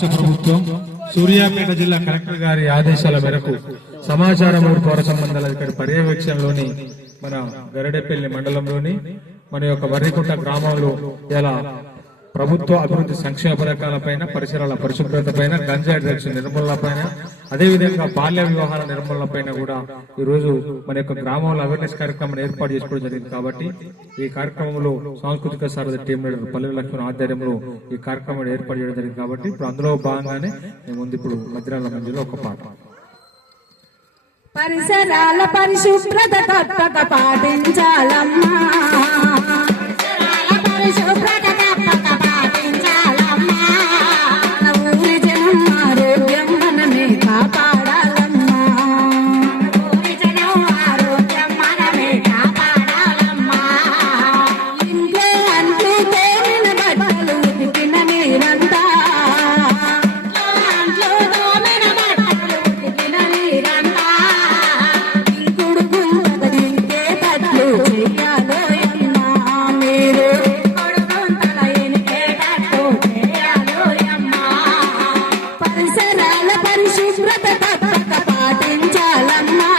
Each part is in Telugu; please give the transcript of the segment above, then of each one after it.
ప్రభుత్వం సూర్యాపేట జిల్లా కలెక్టర్ గారి ఆదేశాల మేరకు సమాచారం పౌర సంబంధాల అధికారి పర్యవేక్షణలోని మన గరడేపల్లి మండలంలోని మన యొక్క వర్రికుంట గ్రామంలో ఇలా ప్రభుత్వ అభివృద్ధి సంక్షేమ పథకాలపైన, పరిసరాల పరిశుభ్రత పైన, గంజాయి డ్రగ్స్ నిర్మూలన పైన, అదేవిధంగా బాల్య వివాహాల నిర్మూలన పైన కూడా ఈ రోజు మన యొక్క గ్రామంలో అవేర్నెస్ కార్యక్రమాన్ని ఏర్పాటు చేసుకోవడం జరిగింది. కాబట్టి ఈ కార్యక్రమంలో సాంస్కృతిక సారథి టీం లీడర్ పల్లె లక్ష్మణ్ ఆధ్వర్యంలో ఈ కార్యక్రమాన్ని ఏర్పాటు చేయడం జరిగింది. కాబట్టి ఇప్పుడు అందులో భాగంగానే ముందు ఇప్పుడు మధ్యాహ్న మధ్యలో ఒక పాట. పరిసరాల పరిశుభ్రత తప్పక పాటించాలమ్మా, పరిశుభ్రత తప్పక పాటించాలమ్మా, ఊరి జనం ఆరోగ్యం మనమే కాపాడాలమ్మా, ఊరి జనం ఆరోగ్యం మనమే కాపాడాలమ్మా. ఇంట్లో అంట్లు తోమిన బట్టలు ఉతికిన నీరంతా, అంట్లు తోమిన బట్టలు ఉతికిన నీరంతా, ఇంకుడు గుంతలు ఇంకే తట్లు చెయ్యాలో అమ్మా, మీరు ఇంకుడు గుంతల ఇంకేటట్టు చెయ్యాలో అమ్మా. పరిసరాల పరిశుభ్రత తప్పక పాటించాలమ్మా,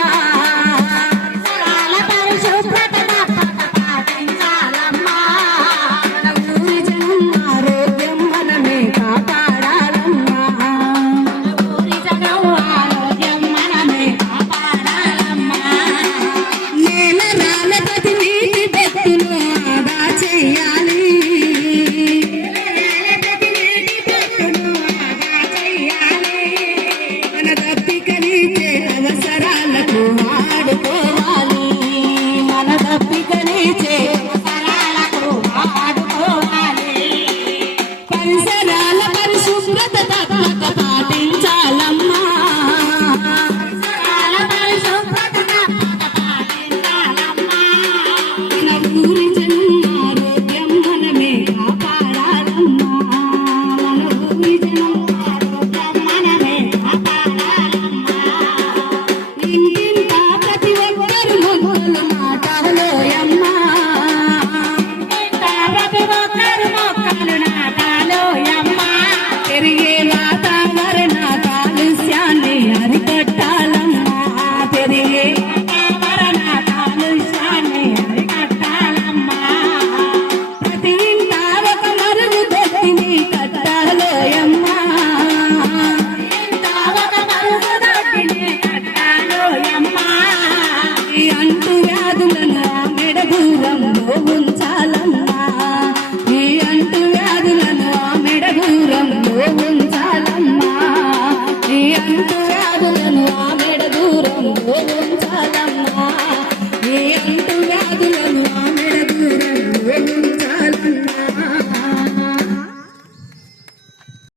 పరిసరాల పరిశుభ్రత తప్పక పాటించాలమ్మా, మన ఊరి జనం ఆరోగ్యం మనమే కాపాడాలమ్మా, మన ఊరి జనం ఆరోగ్యం మనమే కాపాడాలమ్మా. నేల రాళ్ళ ప్రతి నీటి బొట్టును ఆదా చెయ్యాలి, ప్రతి నీటి బొట్టును ఆదా చెయ్యాలి, మన దప్పికనిచ్చే అవసరాలకు వాడుకోవాలి, మన దప్పికనిచ్చే అవసరాలకు వాడుకోవాలి. పరిసరాల పరిశుభ్రత తప్పక పాటించాలమ్మా, పరిసరాల పరిశుభ్రత తప్పక పాటించాలమ్మా, మన ఊరి జనం ఆరోగ్యం మనమే కాపాడాలమ్మా, మన ఊరి జనం ఆరోగ్యం మనమే కాపాడాలమ్మా. ఇంటింటా ప్రతి ఒక్కరు మొక్కలు నాటాలోయమ్మా, ఇంటింటా ప్రతి ఒక్కరు మొక్కలు నాటాలోయమ్మా, పెరిగే వాతావరణ కాలుష్యాన్ని అరికట్టాలమ్మా, పెరిగే వాతావరణ కాలుష్యాన్ని అరికట్టాలమ్మా. ప్రతి ఇంటా ఒక మరుగు దొడ్డిని కట్టాలోయమ్మా, ఇంటా ఒక మరుగు దొడ్డిని కట్టాలోయమ్మా. ఈ అంటు వ్యాధులను ఆమెడ దూరంలో ఉంచాలమ్మా, ఈ అంటు వ్యాధులను ఆమెడ దూరంలో ఉంచాలమ్మా, ఈ అంటు వ్యాధులను ఆమెడ దూరంలో ఉంచాలమ్మా, ఈ